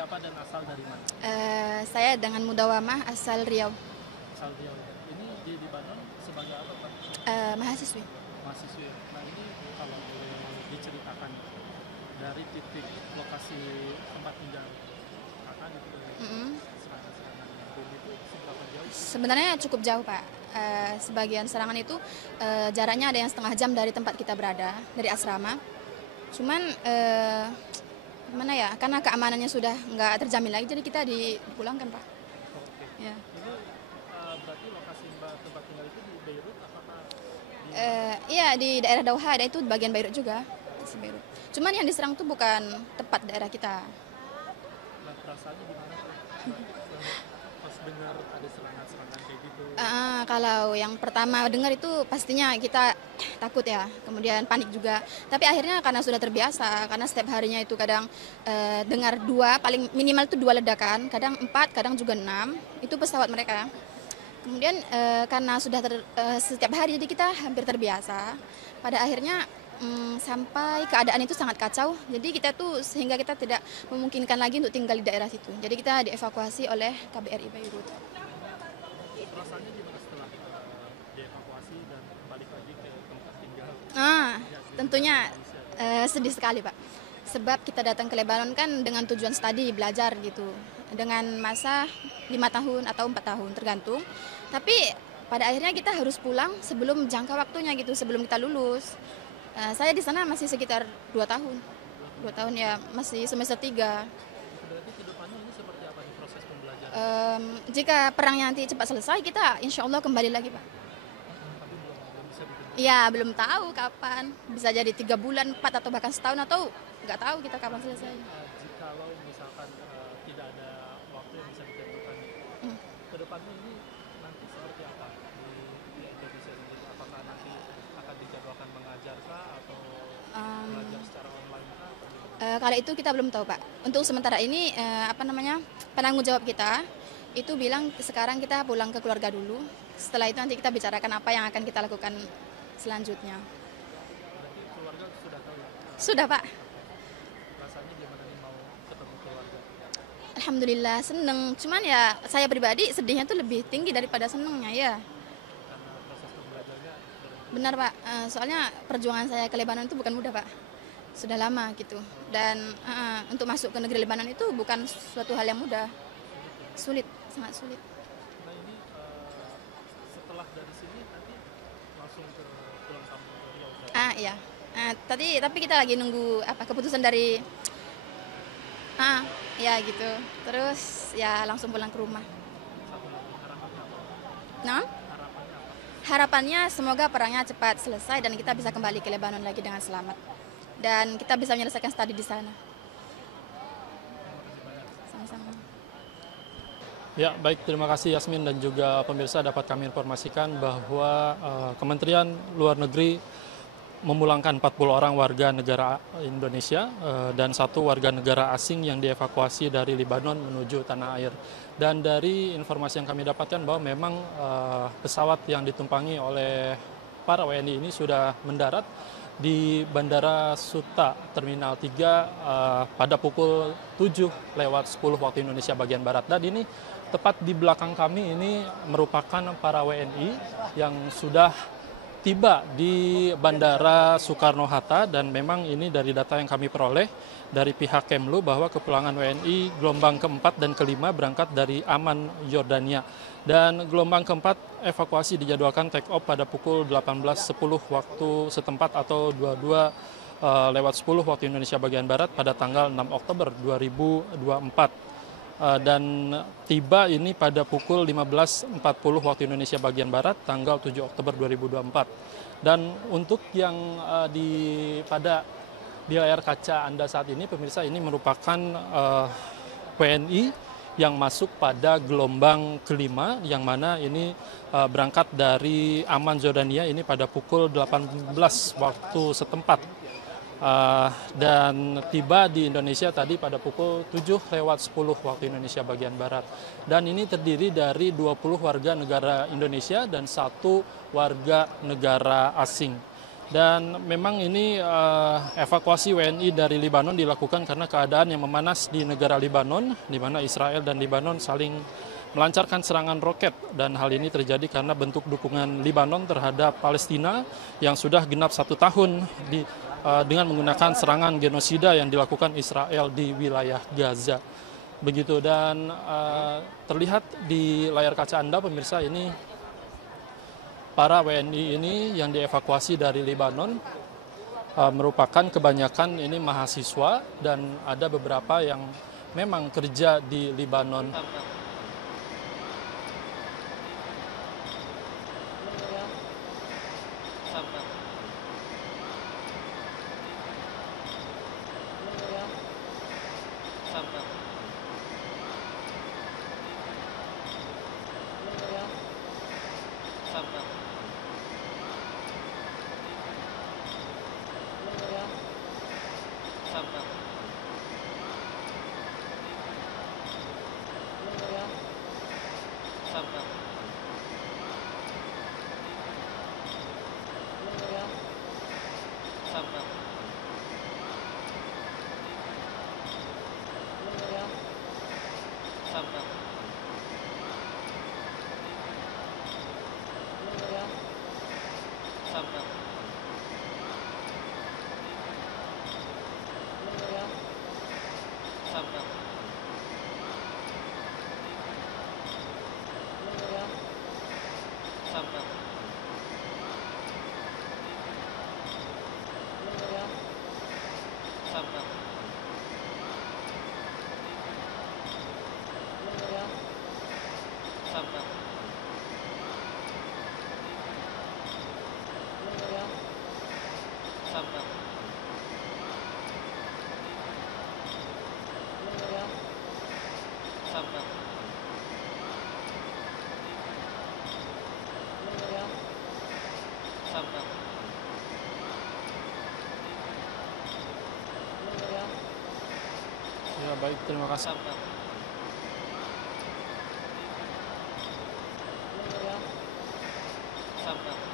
siapa dan asal dari mana? Saya dengan Mudawamah asal Riau, Asal Riau. Ini di Libanon sebagai apa, Pak? mahasiswi. Mahasiswa. Nah, ini kalau boleh diceritakan dari titik lokasi tempat tinggal kakak gitu dari Mm-mm. serangan-serangan bom itu seberapa jauh? Sebenarnya cukup jauh, Pak. Sebagian serangan itu jaraknya ada yang setengah jam dari tempat kita berada, dari asrama. Cuman gimana ya, karena keamanannya sudah nggak terjamin lagi, jadi kita dipulangkan, Pak. Oke. Ya. Ini berarti lokasi Mbak tempat tinggal itu di Beirut apakah di Iya, di daerah Dauha, ada itu bagian Beirut juga. Di Beirut. Cuman yang diserang tuh bukan tepat daerah kita. nah, perasaannya gimana tuh? Pas dengar ada serangan-serangan kayak gitu. Kalau yang pertama dengar itu pastinya kita takut ya, kemudian panik juga. Tapi akhirnya karena sudah terbiasa, karena setiap harinya itu kadang dengar dua, paling minimal itu dua ledakan, kadang empat, kadang juga enam, itu pesawat mereka. Kemudian karena sudah setiap hari jadi kita hampir terbiasa. Pada akhirnya sampai keadaan itu sangat kacau, jadi kita tuh sehingga kita tidak memungkinkan lagi untuk tinggal di daerah situ. Jadi kita dievakuasi oleh KBRI Beirut. Perasaannya gimana setelah dievakuasi dan balik lagi ke tempat tinggal? Tentunya sedih sekali, Pak. Sebab kita datang ke Lebanon kan dengan tujuan studi, belajar gitu. Dengan masa 5 tahun atau 4 tahun tergantung. Tapi pada akhirnya kita harus pulang sebelum jangka waktunya gitu, sebelum kita lulus. Saya di sana masih sekitar 2 tahun. 2 tahun ya, masih semester 3. Berarti ke depannya ini seperti apa nih proses pembelajaran? Jika perangnya nanti cepat selesai, kita insya Allah kembali lagi, Pak. Tapi belum bisa ditentukan. Ya, belum tahu kapan. Bisa jadi 3 bulan, 4 atau bahkan setahun atau nggak tahu kita kapan selesai. Jikalau misalkan tidak ada waktu yang bisa ditentukan, ke depannya ini nanti seperti apa di Indonesia sendiri? Apakah nanti akan dijadwalkan mengajar kah atau belajar secara online kah? Kalau itu kita belum tahu, Pak. Untuk sementara ini penanggung jawab kita itu bilang sekarang kita pulang ke keluarga dulu. Setelah itu nanti kita bicarakan apa yang akan kita lakukan selanjutnya. Berarti keluarga sudah tahu ya? Sudah, Pak. Rasanya gimana nih mau ketemu keluarga? Alhamdulillah seneng. Cuman ya saya pribadi sedihnya tuh lebih tinggi daripada senengnya ya. Karena proses pembelajarannya Benar, Pak. Soalnya perjuangan saya ke Lebanon itu bukan mudah, Pak. Sudah lama gitu. Dan untuk masuk ke negeri Lebanon itu bukan suatu hal yang mudah. Sulit, sangat sulit. nah ini setelah dari sini nanti langsung ke pulang kampung ke Riau berarti. Iya. Tapi kita lagi nunggu keputusan dari ya gitu. Terus ya langsung pulang ke rumah. Satu lagi harapannya apa? Nah, Harapannya apa? harapannya semoga perangnya cepat selesai dan kita bisa kembali ke Lebanon lagi dengan selamat. Dan kita bisa menyelesaikan studi di sana. Sama-sama. Ya, baik, terima kasih Yasmin dan juga pemirsa, dapat kami informasikan bahwa Kementerian Luar Negeri memulangkan 40 orang warga negara Indonesia dan 1 warga negara asing yang dievakuasi dari Libanon menuju tanah air. Dan dari informasi yang kami dapatkan bahwa memang pesawat yang ditumpangi oleh para WNI ini sudah mendarat di Bandara Suta Terminal 3 pada pukul 7:10 waktu Indonesia bagian Barat. Dan ini tepat di belakang kami ini merupakan para WNI yang sudah tiba di Bandara Soekarno-Hatta, dan memang ini dari data yang kami peroleh dari pihak Kemlu bahwa kepulangan WNI gelombang keempat dan kelima berangkat dari Amman, Yordania. Dan gelombang keempat evakuasi dijadwalkan take off pada pukul 18:10 waktu setempat atau 22:10 waktu Indonesia bagian Barat pada tanggal 6 Oktober 2024. Dan tiba ini pada pukul 15:40 waktu Indonesia bagian Barat tanggal 7 Oktober 2024. Dan untuk yang di layar kaca Anda saat ini, pemirsa, ini merupakan WNI yang masuk pada gelombang kelima, yang mana ini berangkat dari Amman, Jordania ini pada pukul 18 waktu setempat. Dan tiba di Indonesia tadi pada pukul 7:10 waktu Indonesia bagian Barat. Dan ini terdiri dari 20 warga negara Indonesia dan 1 warga negara asing. Dan memang ini evakuasi WNI dari Libanon dilakukan karena keadaan yang memanas di negara Libanon, di mana Israel dan Libanon saling melancarkan serangan roket. Dan hal ini terjadi karena bentuk dukungan Libanon terhadap Palestina yang sudah genap 1 tahun dengan menggunakan serangan genosida yang dilakukan Israel di wilayah Gaza. Begitu, dan terlihat di layar kaca Anda pemirsa, ini para WNI ini yang dievakuasi dari Libanon merupakan kebanyakan ini mahasiswa dan ada beberapa yang memang kerja di Libanon. Ya, baik, terima kasih. Sampai.